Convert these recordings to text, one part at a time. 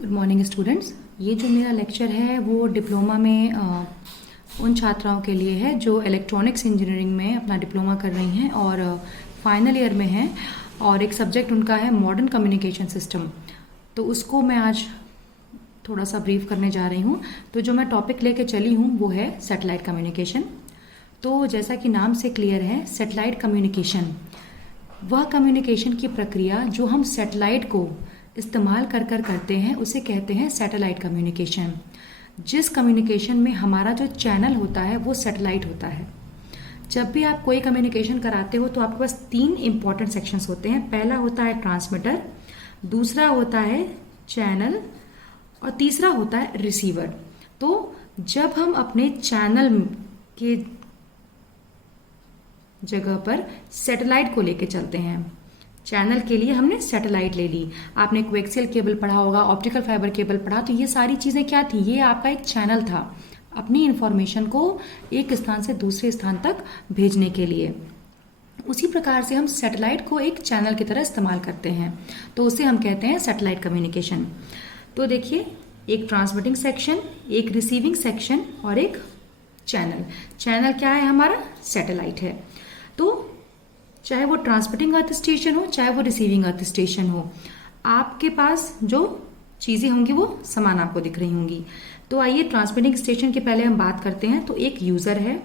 Good morning students. ये जो मेरा लेक्चर है वो डिप्लोमा में उन छात्राओं के लिए है जो इलेक्ट्रॉनिक्स इंजीनियरिंग में अपना डिप्लोमा कर रही हैं और फाइनल ईयर में हैं और एक सब्जेक्ट उनका है मॉडर्न कम्युनिकेशन सिस्टम। तो उसको मैं आज थोड़ा सा ब्रीफ करने जा रही हूँ। तो जो मैं टॉपिक लेके चली हूँ वो है सैटेलाइट कम्युनिकेशन। तो जैसा कि नाम से क्लियर है, सैटेलाइट कम्युनिकेशन वह कम्युनिकेशन की प्रक्रिया जो हम सैटेलाइट को इस्तेमाल कर करते हैं उसे कहते हैं सैटेलाइट कम्युनिकेशन। जिस कम्युनिकेशन में हमारा जो चैनल होता है वो सैटेलाइट होता है। जब भी आप कोई कम्युनिकेशन कराते हो तो आपके पास 3 इंपॉर्टेंट सेक्शंस होते हैं। पहला होता है ट्रांसमीटर, दूसरा होता है चैनल और तीसरा होता है रिसीवर। तो जब हम अपने चैनल के जगह पर सैटेलाइट को लेके चलते हैं, चैनल के लिए हमने सैटेलाइट ले ली। आपने कोएक्सियल केबल पढ़ा होगा, ऑप्टिकल फाइबर केबल पढ़ा, तो ये सारी चीज़ें क्या थी? ये आपका एक चैनल था अपनी इंफॉर्मेशन को एक स्थान से दूसरे स्थान तक भेजने के लिए। उसी प्रकार से हम सैटेलाइट को एक चैनल की तरह इस्तेमाल करते हैं, तो उसे हम कहते हैं सैटेलाइट कम्युनिकेशन। तो देखिए, एक ट्रांसमिटिंग सेक्शन, एक रिसीविंग सेक्शन और एक चैनल। चैनल क्या है? हमारा सैटेलाइट है। तो चाहे वो ट्रांसमिटिंग अर्थ स्टेशन हो, चाहे वो रिसीविंग अर्थ स्टेशन हो, आपके पास जो चीज़ें होंगी वो समान आपको दिख रही होंगी। तो आइए ट्रांसमिटिंग स्टेशन के पहले हम बात करते हैं। तो एक यूज़र है।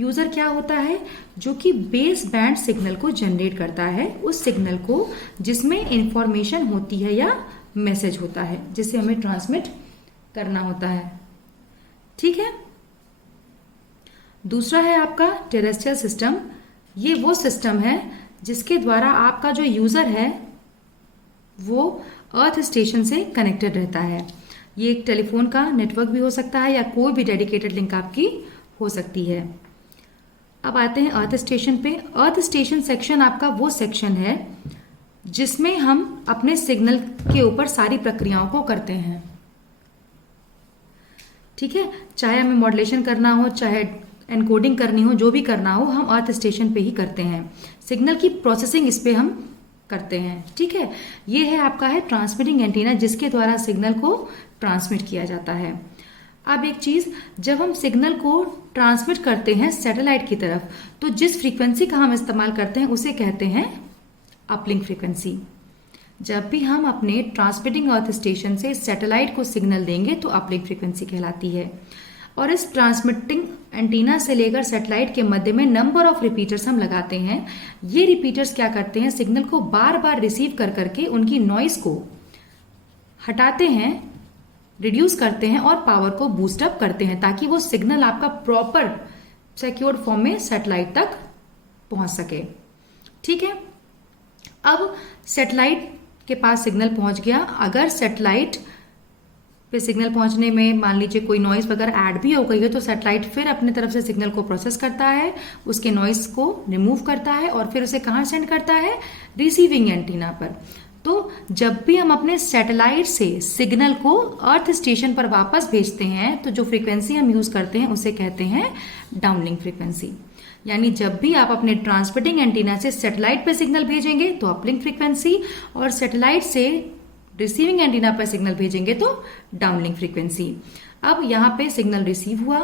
यूज़र क्या होता है? जो कि बेस बैंड सिग्नल को जनरेट करता है, उस सिग्नल को जिसमें इंफॉर्मेशन होती है या मैसेज होता है जिसे हमें ट्रांसमिट करना होता है। ठीक है। दूसरा है आपका टेरेस्ट्रियल सिस्टम। ये वो सिस्टम है जिसके द्वारा आपका जो यूज़र है वो अर्थ स्टेशन से कनेक्टेड रहता है। ये एक टेलीफोन का नेटवर्क भी हो सकता है या कोई भी डेडिकेटेड लिंक आपकी हो सकती है। अब आते हैं अर्थ स्टेशन पे। अर्थ स्टेशन सेक्शन आपका वो सेक्शन है जिसमें हम अपने सिग्नल के ऊपर सारी प्रक्रियाओं को करते हैं। ठीक है। चाहे हमें मॉड्यूलेशन करना हो, चाहे एनकोडिंग करनी हो, जो भी करना हो, हम अर्थ स्टेशन पे ही करते हैं। सिग्नल की प्रोसेसिंग इस पे हम करते हैं। ठीक है। ये है आपका है ट्रांसमिटिंग एंटीना जिसके द्वारा सिग्नल को ट्रांसमिट किया जाता है। अब एक चीज, जब हम सिग्नल को ट्रांसमिट करते हैं सैटेलाइट की तरफ, तो जिस फ्रीक्वेंसी का हम इस्तेमाल करते हैं उसे कहते हैं अपलिंक फ्रीक्वेंसी। जब भी हम अपने ट्रांसमिटिंग अर्थ स्टेशन से सैटेलाइट को सिग्नल देंगे तो अपलिंक फ्रीक्वेंसी कहलाती है। और इस ट्रांसमिटिंग एंटीना से लेकर सैटेलाइट के मध्य में नंबर ऑफ रिपीटर्स हम लगाते हैं। ये रिपीटर्स क्या करते हैं? सिग्नल को बार बार रिसीव कर करके उनकी नॉइस को हटाते हैं, रिड्यूस करते हैं और पावर को बूस्ट अप करते हैं ताकि वो सिग्नल आपका प्रॉपर सिक्योर्ड फॉर्म में सैटेलाइट तक पहुंच सके। ठीक है। अब सैटेलाइट के पास सिग्नल पहुंच गया। अगर सैटेलाइट पे सिग्नल पहुंचने में मान लीजिए कोई नॉइस वगैरह ऐड भी हो गई है तो सैटेलाइट फिर अपनी तरफ से सिग्नल को प्रोसेस करता है, उसके नॉइस को रिमूव करता है और फिर उसे कहाँ सेंड करता है? रिसीविंग एंटीना पर। तो जब भी हम अपने सैटेलाइट से सिग्नल को अर्थ स्टेशन पर वापस भेजते हैं तो जो फ्रीक्वेंसी हम यूज करते हैं उसे कहते हैं डाउनलिंक फ्रीक्वेंसी। यानी जब भी आप अपने ट्रांसमिटिंग एंटीना से सैटेलाइट पे सिग्नल भेजेंगे तो अपलिंक फ्रीक्वेंसी, और सैटेलाइट से रिसीविंग एंटीना पर सिग्नल भेजेंगे तो डाउनलिंक फ्रीक्वेंसी। अब यहाँ पे सिग्नल रिसीव हुआ,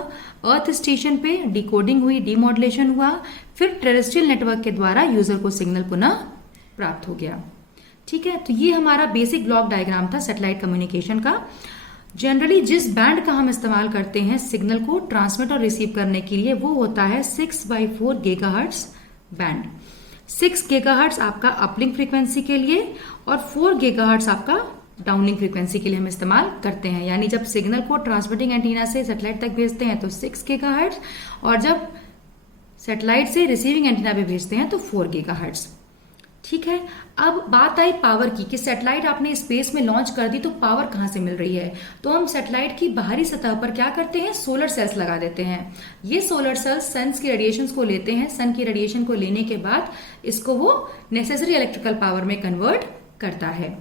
अर्थ स्टेशन पे डिकोडिंग हुई, डीमॉड्यूलेशन हुआ, फिर टेरेस्ट्रियल नेटवर्क के द्वारा यूजर को सिग्नल पुनः प्राप्त हो गया। ठीक है। तो ये हमारा बेसिक ब्लॉक डायग्राम था सैटेलाइट कम्युनिकेशन का। जनरली जिस बैंड का हम इस्तेमाल करते हैं सिग्नल को ट्रांसमिट और रिसीव करने के लिए वो होता है 6/4 गीगाहर्ट्ज बैंड। 6 गीगाहर्ट्ज आपका अपलिंक फ्रीक्वेंसी के लिए और 4 गीगाहर्ट्ज आपका डाउनलिंक फ्रीक्वेंसी के लिए हम इस्तेमाल करते हैं। यानी जब सिग्नल को ट्रांसमिटिंग एंटीना से सैटेलाइट तक भेजते हैं तो 6 गीगाहर्ट्ज, और जब सैटेलाइट से रिसीविंग एंटीना पे भेजते हैं तो 4 गीगाहर्ट्ज। ठीक है। अब बात आई पावर की कि सैटेलाइट आपने स्पेस में लॉन्च कर दी तो पावर कहाँ से मिल रही है? तो हम सैटेलाइट की बाहरी सतह पर क्या करते हैं? सोलर सेल्स लगा देते हैं। ये सोलर सेल्स सन की रेडिएशन को लेते हैं। सन की रेडिएशन को लेने के बाद इसको वो नेसेसरी इलेक्ट्रिकल पावर में कन्वर्ट करता है।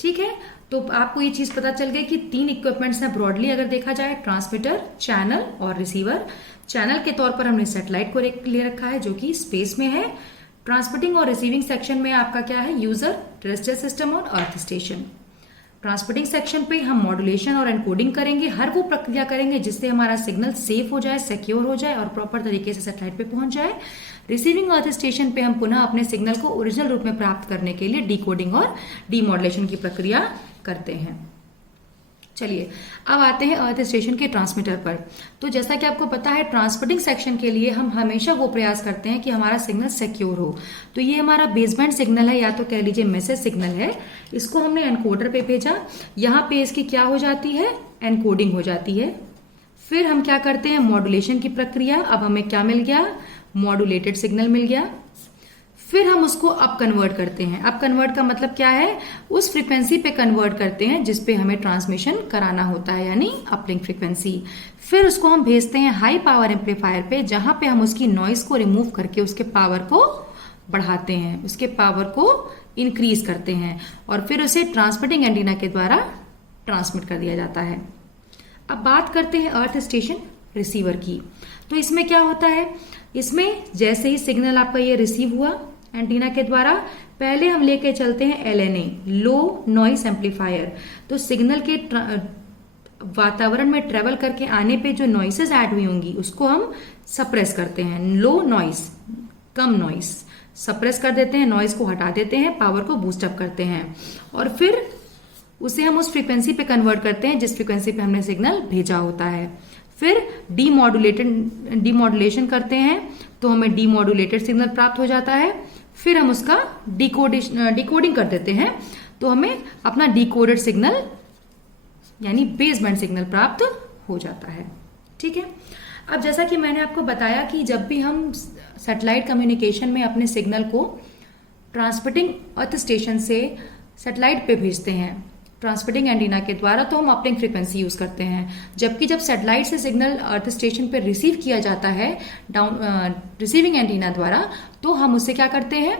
ठीक है। तो आपको ये चीज पता चल गई कि 3 इक्विपमेंट्स हैं ब्रॉडली अगर देखा जाए, ट्रांसमीटर, चैनल और रिसीवर। चैनल के तौर पर हमने सैटेलाइट को ले रखा है जो कि स्पेस में है। ट्रांसमिटिंग और रिसीविंग सेक्शन में आपका क्या है? यूजर, टेरेस्ट्रियल सिस्टम और अर्थ स्टेशन। ट्रांसमिटिंग सेक्शन पे हम मॉड्यूलेशन और एनकोडिंग करेंगे, हर वो प्रक्रिया करेंगे जिससे हमारा सिग्नल सेफ हो जाए, सिक्योर हो जाए और प्रॉपर तरीके से सैटेलाइट पे पहुंच जाए। रिसीविंग अर्थ स्टेशन पे हम पुनः अपने सिग्नल को ओरिजिनल रूप में प्राप्त करने के लिए डिकोडिंग और डीमॉड्यूलेशन की प्रक्रिया करते हैं। चलिए अब आते हैं अर्थ स्टेशन के ट्रांसमीटर पर। तो जैसा कि आपको पता है, ट्रांसमिटिंग सेक्शन के लिए हम हमेशा वो प्रयास करते हैं कि हमारा सिग्नल सिक्योर हो। तो ये हमारा बेसबैंड सिग्नल है, या तो कह लीजिए मैसेज सिग्नल है। इसको हमने एनकोडर पे भेजा, यहाँ पे इसकी क्या हो जाती है, एनकोडिंग हो जाती है। फिर हम क्या करते हैं, मॉड्यूलेशन की प्रक्रिया। अब हमें क्या मिल गया, मॉड्यूलेटेड सिग्नल मिल गया। फिर हम उसको अप कन्वर्ट करते हैं। अप कन्वर्ट का मतलब क्या है, उस फ्रीक्वेंसी पे कन्वर्ट करते हैं जिस पे हमें ट्रांसमिशन कराना होता है, यानी अपलिंक फ्रीक्वेंसी। फिर उसको हम भेजते हैं हाई पावर एम्पलीफायर पे, जहां पे हम उसकी नॉइस को रिमूव करके उसके पावर को बढ़ाते हैं, उसके पावर को इंक्रीज करते हैं और फिर उसे ट्रांसमिटिंग एंटीना के द्वारा ट्रांसमिट कर दिया जाता है। अब बात करते हैं अर्थ स्टेशन रिसीवर की। तो इसमें क्या होता है, इसमें जैसे ही सिग्नल आपका ये रिसीव हुआ एंटीना के द्वारा, पहले हम लेके चलते हैं LNA, लो नॉइस एम्पलीफायर। तो सिग्नल के वातावरण में ट्रेवल करके आने पे जो नॉइसेस ऐड हुई होंगी उसको हम सप्रेस करते हैं, लो नॉइस, कम नॉइस सप्रेस कर देते हैं, नॉइस को हटा देते हैं, पावर को बूस्ट अप करते हैं और फिर उसे हम उस फ्रीक्वेंसी पे कन्वर्ट करते हैं जिस फ्रीक्वेंसी पे हमने सिग्नल भेजा होता है। फिर डीमॉड्यूलेशन करते हैं तो हमें डीमॉड्यूलेटेड सिग्नल प्राप्त हो जाता है। फिर हम उसका डिकोडिंग कर देते हैं तो हमें अपना डिकोडेड सिग्नल यानी बेसबैंड सिग्नल प्राप्त हो जाता है। ठीक है, अब जैसा कि मैंने आपको बताया कि जब भी हम सैटेलाइट कम्युनिकेशन में अपने सिग्नल को ट्रांसमिटिंग अर्थ स्टेशन से सैटेलाइट पे भेजते हैं ट्रांसमिटिंग एंटीना के द्वारा, तो हम अपलिंक फ्रीक्वेंसी यूज करते हैं। जबकि जब सैटेलाइट से सिग्नल अर्थ स्टेशन पे रिसीव किया जाता है रिसीविंग एंटीना द्वारा, तो हम उससे क्या करते हैं,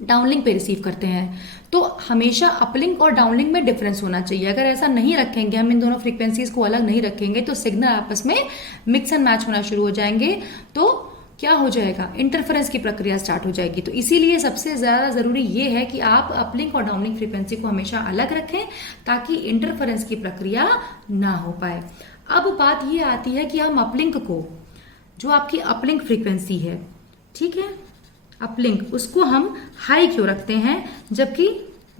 डाउनलिंक पे रिसीव करते हैं। तो हमेशा अपलिंक और डाउनलिंक में डिफरेंस होना चाहिए। अगर ऐसा नहीं रखेंगे, हम इन दोनों फ्रीक्वेंसीज को अलग नहीं रखेंगे, तो सिग्नल आपस में मिक्स एंड मैच होना शुरू हो जाएंगे। तो क्या हो जाएगा, इंटरफेरेंस की प्रक्रिया स्टार्ट हो जाएगी। तो इसीलिए सबसे ज्यादा जरूरी ये है कि आप अपलिंक और डाउनलिंक फ्रीक्वेंसी को हमेशा अलग रखें ताकि इंटरफेरेंस की प्रक्रिया ना हो पाए। अब बात ये आती है कि हम अपलिंक को, जो आपकी अपलिंक फ्रीक्वेंसी है, ठीक है, अपलिंक, उसको हम हाई क्यों रखते हैं जबकि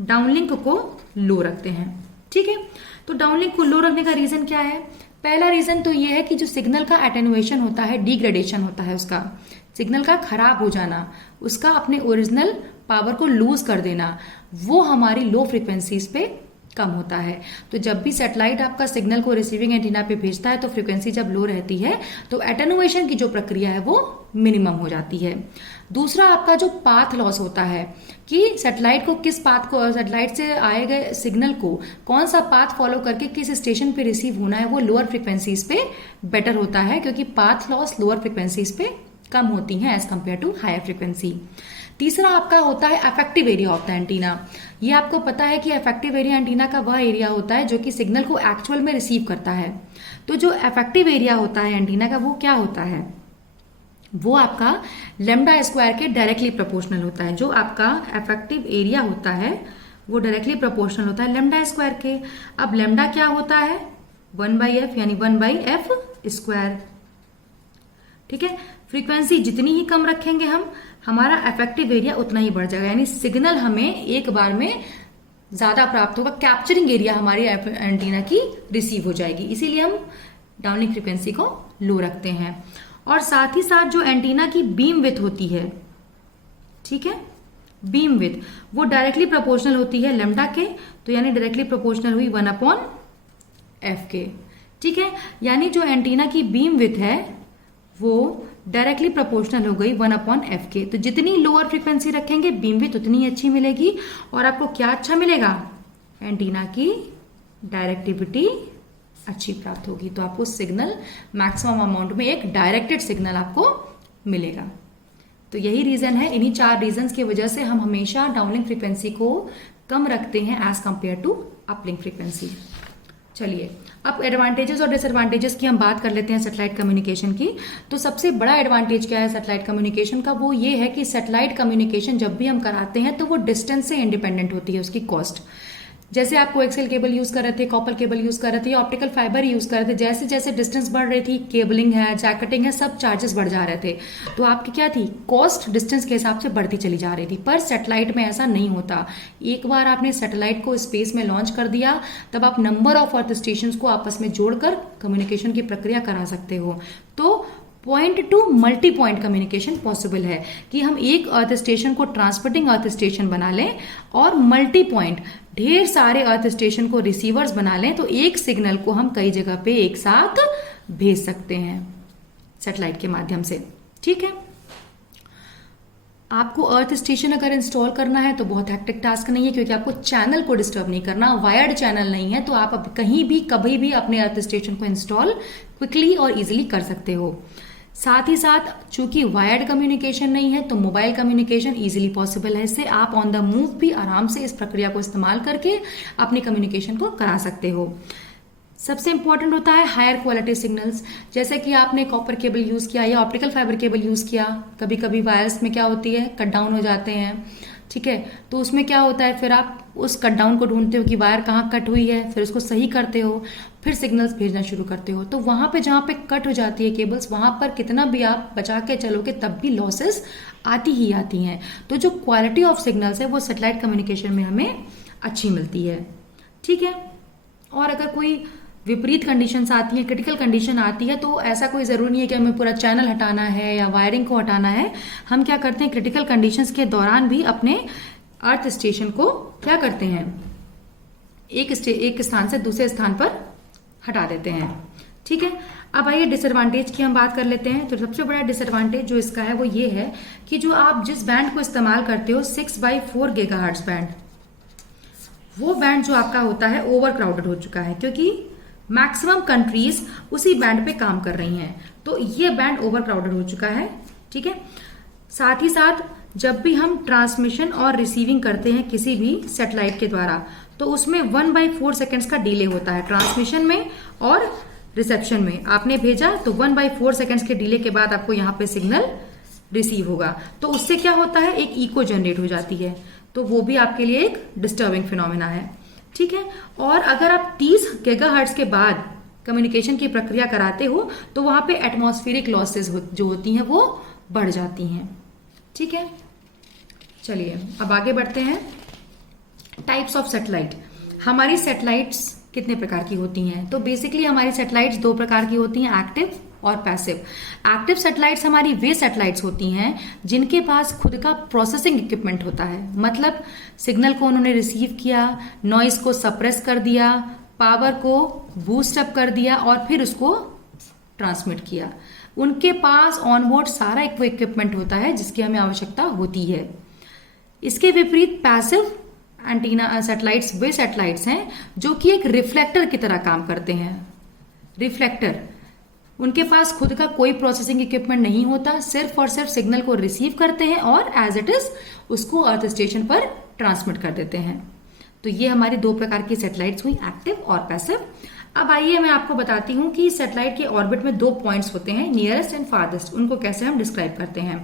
डाउनलिंक को लो रखते हैं। ठीक है, तो डाउनलिंक को लो रखने का रीजन क्या है, पहला रीजन तो ये है कि जो सिग्नल का एटेनुएशन होता है, डिग्रेडेशन होता है, उसका सिग्नल का खराब हो जाना, उसका अपने ओरिजिनल पावर को लूज कर देना, वो हमारी लो फ्रीक्वेंसीज पे कम होता है। तो जब भी सैटेलाइट आपका सिग्नल को रिसीविंग एंटीना पे भेजता है तो फ्रीक्वेंसी जब लो रहती है तो एटेनुएशन की जो प्रक्रिया है वो मिनिमम हो जाती है। दूसरा आपका जो पाथ लॉस होता है कि सैटेलाइट को किस पाथ को, सैटेलाइट से आए गए सिग्नल को कौन सा पाथ फॉलो करके किस स्टेशन पे रिसीव होना है, वो लोअर फ्रीक्वेंसीज पे बेटर होता है क्योंकि पाथ लॉस लोअर फ्रीक्वेंसीज पे कम होती हैं as compared to higher frequency. तीसरा आपका होता है effective area of the antenna. ये आपको पता है कि अफेक्टिव एरिया एंटीना का वह एरिया होता है जो कि सिग्नल को एक्चुअल में रिसीव करता है। तो जो अफेक्टिव एरिया होता है एंटीना का, वो क्या होता है, वो आपका लैम्डा स्क्वायर के डायरेक्टली प्रोपोर्शनल होता है। जो आपका अफेक्टिव एरिया होता है वो डायरेक्टली प्रोपोर्शनल होता है लैम्डा स्क्वायर के। अब लैम्डा क्या होता है, 1/f यानी 1/f स्क्वायर। ठीक है, फ्रीक्वेंसी जितनी ही कम रखेंगे हम, हमारा इफेक्टिव एरिया उतना ही बढ़ जाएगा, यानी सिग्नल हमें एक बार में ज्यादा प्राप्त होगा, कैप्चरिंग एरिया हमारी एंटीना की रिसीव हो जाएगी। इसीलिए हम डाउनलिंक फ्रीक्वेंसी को लो रखते हैं। और साथ ही साथ जो एंटीना की बीम विड्थ होती है, ठीक है, बीम विड्थ वो डायरेक्टली प्रोपोर्शनल होती है लैम्डा के, तो यानी डायरेक्टली प्रोपोर्शनल हुई 1/f के। ठीक है, यानी जो एंटीना की बीम विड्थ है वो डायरेक्टली प्रोपोर्शनल हो गई 1/f के। तो जितनी लोअर फ्रीक्वेंसी रखेंगे बीम विड्थ उतनी अच्छी मिलेगी और आपको क्या अच्छा मिलेगा, एंटीना की डायरेक्टिविटी अच्छी प्राप्त होगी। तो आपको सिग्नल मैक्सिमम अमाउंट में एक डायरेक्टेड सिग्नल आपको मिलेगा। तो यही रीजन है, इन्हीं 4 रीजंस की वजह से हम हमेशा डाउनलिंक फ्रीक्वेंसी को कम रखते हैं as compared to uplink frequency. चलिए अब एडवांटेजेस और डिसएडवांटेजेस की हम बात कर लेते हैं सैटेलाइट कम्युनिकेशन की। तो सबसे बड़ा एडवांटेज क्या है सैटेलाइट कम्युनिकेशन का, वो ये है कि सैटेलाइट कम्युनिकेशन जब भी हम कराते हैं तो वो डिस्टेंस से इंडिपेंडेंट होती है उसकी कॉस्ट। जैसे आप कोएक्सियल केबल यूज कर रहे थे, कॉपर केबल यूज कर रहे थे या ऑप्टिकल फाइबर यूज कर रहे थे, जैसे जैसे डिस्टेंस बढ़ रही थी, केबलिंग है, जैकेटिंग है, सब चार्जेस बढ़ जा रहे थे। तो आपकी क्या थी, कॉस्ट डिस्टेंस के हिसाब से बढ़ती चली जा रही थी। पर सैटेलाइट में ऐसा नहीं होता। एक बार आपने सैटेलाइट को स्पेस में लॉन्च कर दिया, तब आप नंबर ऑफ अर्थ स्टेशन को आपस में जोड़कर कम्युनिकेशन की प्रक्रिया करा सकते हो। तो point two multi point communication possible है कि हम एक अर्थ स्टेशन को ट्रांसमिटिंग अर्थ स्टेशन बना लें और मल्टी पॉइंट ढेर सारे अर्थ स्टेशन को रिसीवर्स बना लें, तो एक सिग्नल को हम कई जगह पे एक साथ भेज सकते हैं सैटेलाइट के माध्यम से। ठीक है, आपको अर्थ स्टेशन अगर इंस्टॉल करना है तो बहुत हेक्टिक टास्क नहीं है, क्योंकि आपको चैनल को डिस्टर्ब नहीं करना, वायर्ड चैनल नहीं है, तो आप अब कहीं भी कभी भी अपने अर्थ स्टेशन को इंस्टॉल क्विकली और इजीली कर सकते हो। साथ ही साथ चूंकि वायर्ड कम्युनिकेशन नहीं है, तो मोबाइल कम्युनिकेशन इजीली पॉसिबल है। इससे आप ऑन द मूव भी आराम से इस प्रक्रिया को इस्तेमाल करके अपनी कम्युनिकेशन को करा सकते हो। सबसे इंपॉर्टेंट होता है हायर क्वालिटी सिग्नल्स। जैसे कि आपने कॉपर केबल यूज किया या ऑप्टिकल फाइबर केबल यूज किया, कभी कभी वायर्स में क्या होती है, कट डाउन हो जाते हैं। ठीक है, तो उसमें क्या होता है, फिर आप उस कट डाउन को ढूंढते हो कि वायर कहाँ कट हुई है, फिर उसको सही करते हो, फिर सिग्नल्स भेजना शुरू करते हो। तो वहां पे जहां पे कट हो जाती है केबल्स, वहां पर कितना भी आप बचा के चलोगे तब भी लॉसेस आती ही आती हैं। तो जो क्वालिटी ऑफ सिग्नल्स है वो सैटेलाइट कम्युनिकेशन में हमें अच्छी मिलती है। ठीक है, और अगर कोई विपरीत कंडीशंस आती है, क्रिटिकल कंडीशन आती है, तो ऐसा कोई जरूरी नहीं है कि हमें पूरा चैनल हटाना है या वायरिंग को हटाना है। हम क्या करते हैं, क्रिटिकल कंडीशंस के दौरान भी अपने अर्थ स्टेशन को क्या करते हैं, एक स्थान से दूसरे स्थान पर हटा देते हैं। ठीक है, अब आइए डिसएडवांटेज की हम बात कर लेते हैं। तो सबसे बड़ा डिसएडवांटेज जो इसका है वो ये है कि जो आप जिस बैंड को इस्तेमाल करते हो 6/4 गीगाहर्ट्ज बैंड, वो बैंड जो आपका होता है ओवर क्राउडेड हो चुका है, क्योंकि मैक्सिमम कंट्रीज उसी बैंड पे काम कर रही हैं। तो ये बैंड ओवर क्राउडेड हो चुका है। ठीक है, साथ ही साथ जब भी हम ट्रांसमिशन और रिसीविंग करते हैं किसी भी सैटेलाइट के द्वारा, तो उसमें 1/4 सेकेंड्स का डिले होता है ट्रांसमिशन में और रिसेप्शन में। आपने भेजा तो 1/4 सेकेंड्स के डिले के बाद आपको यहाँ पे सिग्नल रिसीव होगा। तो उससे क्या होता है, एक इको जनरेट हो जाती है, तो वो भी आपके लिए एक डिस्टर्बिंग फिनोमेना है। ठीक है, और अगर आप 30 गीगाहर्ट्ज के बाद कम्युनिकेशन की प्रक्रिया कराते हो, तो वहां पे एटमॉस्फेरिक लॉसेस जो होती हैं वो बढ़ जाती हैं। ठीक है, चलिए अब आगे बढ़ते हैं। Types of satellite. हमारी सैटेलाइट्स कितने प्रकार की होती हैं? तो बेसिकली हमारी सैटेलाइट्स दो प्रकार की होती हैं, एक्टिव और पैसिव। एक्टिव सैटेलाइट्स हमारी वे सैटेलाइट्स होती हैं जिनके पास खुद का प्रोसेसिंग इक्विपमेंट होता है। मतलब सिग्नल को उन्होंने रिसीव किया, नॉइस को सप्रेस कर दिया, पावर को बूस्ट अप कर दिया और फिर उसको ट्रांसमिट किया। उनके पास ऑनबोर्ड सारा इक्विपमेंट होता है जिसकी हमें आवश्यकता होती है। इसके विपरीत पैसिव एंटीना सैटेलाइट्स वे सैटेलाइट्स हैं जो कि एक रिफ्लेक्टर की तरह काम करते हैं। रिफ्लेक्टर, उनके पास खुद का कोई प्रोसेसिंग इक्विपमेंट नहीं होता, सिर्फ और सिर्फ सिग्नल को रिसीव करते हैं और एज इट इज उसको अर्थ स्टेशन पर ट्रांसमिट कर देते हैं। तो ये हमारी दो प्रकार की सैटेलाइट्स हुई, एक्टिव और पैसिव। अब आइए मैं आपको बताती हूँ कि सैटेलाइट के ऑर्बिट में दो पॉइंट्स होते हैं, नियरेस्ट एंड फारदेस्ट। उनको कैसे हम डिस्क्राइब करते हैं।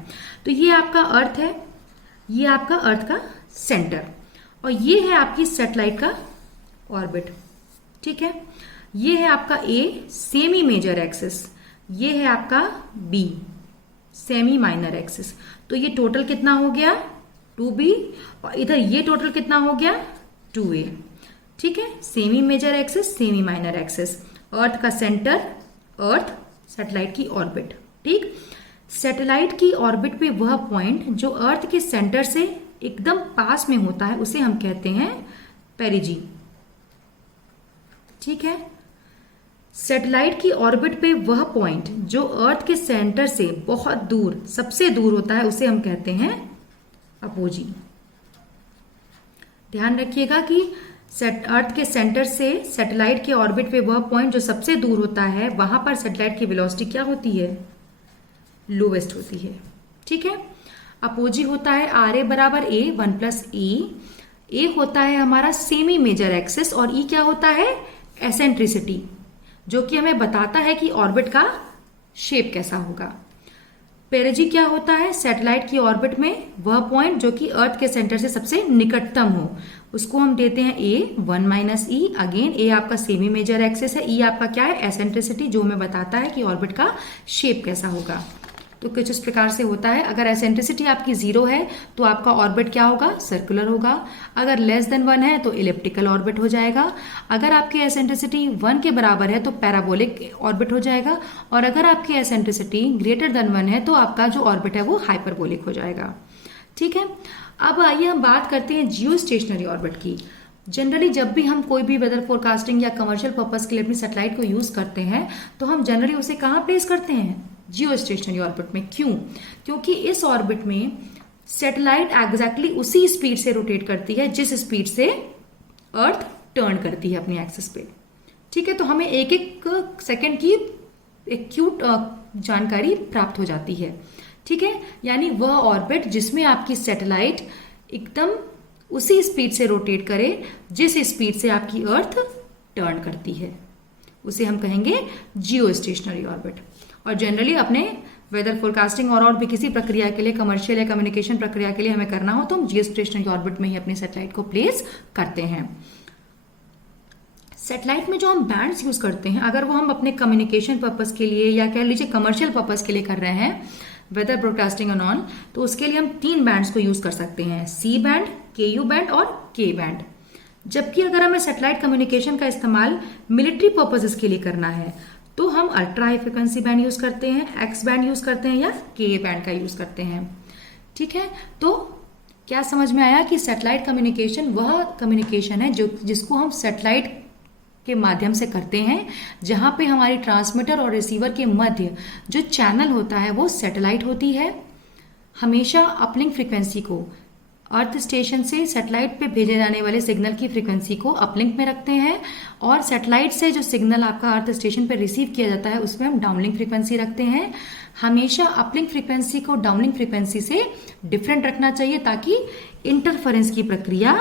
तो ये आपका अर्थ है, ये आपका अर्थ का सेंटर, और ये है आपकी सैटेलाइट का ऑर्बिट। ठीक है, ये है आपका ए सेमी मेजर एक्सिस, ये है आपका बी सेमी माइनर एक्सिस। तो ये टोटल कितना हो गया 2b, और इधर ये टोटल कितना हो गया 2a। ठीक है, semi major axis semi minor axis, earth का सेंटर, अर्थ, सैटेलाइट की ऑर्बिट। ठीक, सैटेलाइट की ऑर्बिट पे वह पॉइंट जो अर्थ के सेंटर से एकदम पास में होता है उसे हम कहते हैं पेरिजी। ठीक है, सैटेलाइट की ऑर्बिट पे वह पॉइंट जो अर्थ के सेंटर से बहुत दूर, सबसे दूर होता है, उसे हम कहते हैं अपोजी। ध्यान रखिएगा कि अर्थ के सेंटर से सैटेलाइट के ऑर्बिट पे वह पॉइंट जो सबसे दूर होता है, वहां पर सैटेलाइट की वेलोसिटी क्या होती है, लोवेस्ट होती है। ठीक है, अपोजी होता है आर ए बराबर ए 1 + ए होता है हमारा सेमी मेजर एक्सिस, और ई क्या होता है, एसेंट्रिसिटी, जो कि हमें बताता है कि ऑर्बिट का शेप कैसा होगा। पेरिजी क्या होता है, सैटेलाइट की ऑर्बिट में वह पॉइंट जो कि अर्थ के सेंटर से सबसे निकटतम हो, उसको हम देते हैं ए 1 माइनस ई। अगेन ए आपका सेमी मेजर एक्सिस है, ई आपका क्या है, एसेंट्रिसिटी, जो हमें बताता है कि ऑर्बिट का शेप कैसा होगा। तो कुछ इस प्रकार से होता है। अगर एसेंट्रिसिटी आपकी 0 है तो आपका ऑर्बिट क्या होगा, सर्कुलर होगा। अगर लेस देन 1 है तो इलिप्टिकल ऑर्बिट हो जाएगा। अगर आपकी एसेंट्रिसिटी 1 के बराबर है तो पैराबोलिक ऑर्बिट हो जाएगा। और अगर आपकी एसेंट्रिसिटी ग्रेटर देन 1 है तो आपका जो ऑर्बिट है वो हाइपरबोलिक हो जाएगा। ठीक है, अब आइए हम बात करते हैं जियो स्टेशनरी ऑर्बिट की। जनरली जब भी हम कोई भी वेदर फोरकास्टिंग या कमर्शियल पर्पस के लिए अपनी सैटेलाइट को यूज करते हैं तो हम जनरली उसे कहाँ प्लेस करते हैं, जियो स्टेशनरी ऑर्बिट में। क्यों? क्योंकि इस ऑर्बिट में सैटेलाइट एग्जैक्टली उसी स्पीड से रोटेट करती है जिस स्पीड से अर्थ टर्न करती है अपनी एक्सिस पे। ठीक है, तो हमें एक एक सेकेंड की एक्यूट जानकारी प्राप्त हो जाती है। ठीक है, यानी वह ऑर्बिट जिसमें आपकी सैटेलाइट एकदम उसी स्पीड से रोटेट करे जिस स्पीड से आपकी अर्थ टर्न करती है, उसे हम कहेंगे जियो स्टेशनरी ऑर्बिट। और जनरली अपने वेदर फोरकास्टिंग और भी किसी प्रक्रिया के लिए, कमर्शियल या कम्युनिकेशन प्रक्रिया के लिए हमें करना हो तो हम जियो स्टेशनरी ऑर्बिट में ही अपनी सैटेलाइट को प्लेस करते हैं। सैटेलाइट में जो हम बैंड्स यूज करते हैं, अगर वो हम अपने कम्युनिकेशन पर्पस के लिए या कह लीजिए कमर्शियल पर्पस के लिए कर रहे हैं, वेदर ब्रॉडकास्टिंग एंड ऑन, तो उसके लिए हम 3 बैंड्स को यूज कर सकते हैं, सी बैंड, के यू बैंड और के बैंड। जबकि अगर हमें सैटेलाइट कम्युनिकेशन का इस्तेमाल मिलिट्री पर्पसेस के लिए करना है तो हम ultra high frequency band use करते हैं, एक्स बैंड यूज करते हैं या के बैंड का यूज करते हैं। ठीक है, तो क्या समझ में आया कि सैटेलाइट कम्युनिकेशन वह कम्युनिकेशन है जिसको हम सैटेलाइट के माध्यम से करते हैं, जहां पे हमारी ट्रांसमीटर और रिसीवर के मध्य जो चैनल होता है वो सैटेलाइट होती है। हमेशा अपलिंक फ्रीक्वेंसी को अर्थ स्टेशन से सैटेलाइट पे भेजे जाने वाले सिग्नल की फ्रीक्वेंसी को अपलिंक में रखते हैं, और सैटेलाइट से जो सिग्नल आपका अर्थ स्टेशन पे रिसीव किया जाता है उसमें हम डाउनलिंक फ्रीक्वेंसी रखते हैं। हमेशा अपलिंक फ्रीक्वेंसी को डाउनलिंक फ्रीक्वेंसी से डिफरेंट रखना चाहिए ताकि इंटरफेरेंस की प्रक्रिया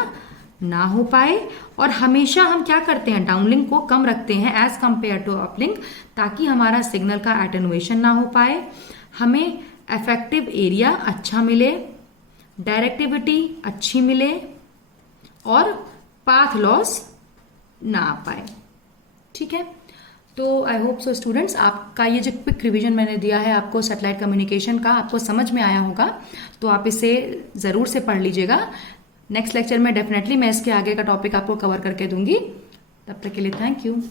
ना हो पाए। और हमेशा हम क्या करते हैं, डाउनलिंक को कम रखते हैं एज कंपेयर टू अपलिंक, ताकि हमारा सिग्नल का एटेनुएशन ना हो पाए, हमें इफेक्टिव एरिया अच्छा मिले, डायरेक्टिविटी अच्छी मिले और पाथ लॉस ना आ पाए। ठीक है, तो आई होप सो स्टूडेंट्स, आपका ये जो क्विक रिवीजन मैंने दिया है आपको सैटेलाइट कम्युनिकेशन का, आपको समझ में आया होगा। तो आप इसे ज़रूर से पढ़ लीजिएगा। नेक्स्ट लेक्चर में डेफिनेटली मैं इसके आगे का टॉपिक आपको कवर करके दूंगी। तब तक के लिए थैंक यू।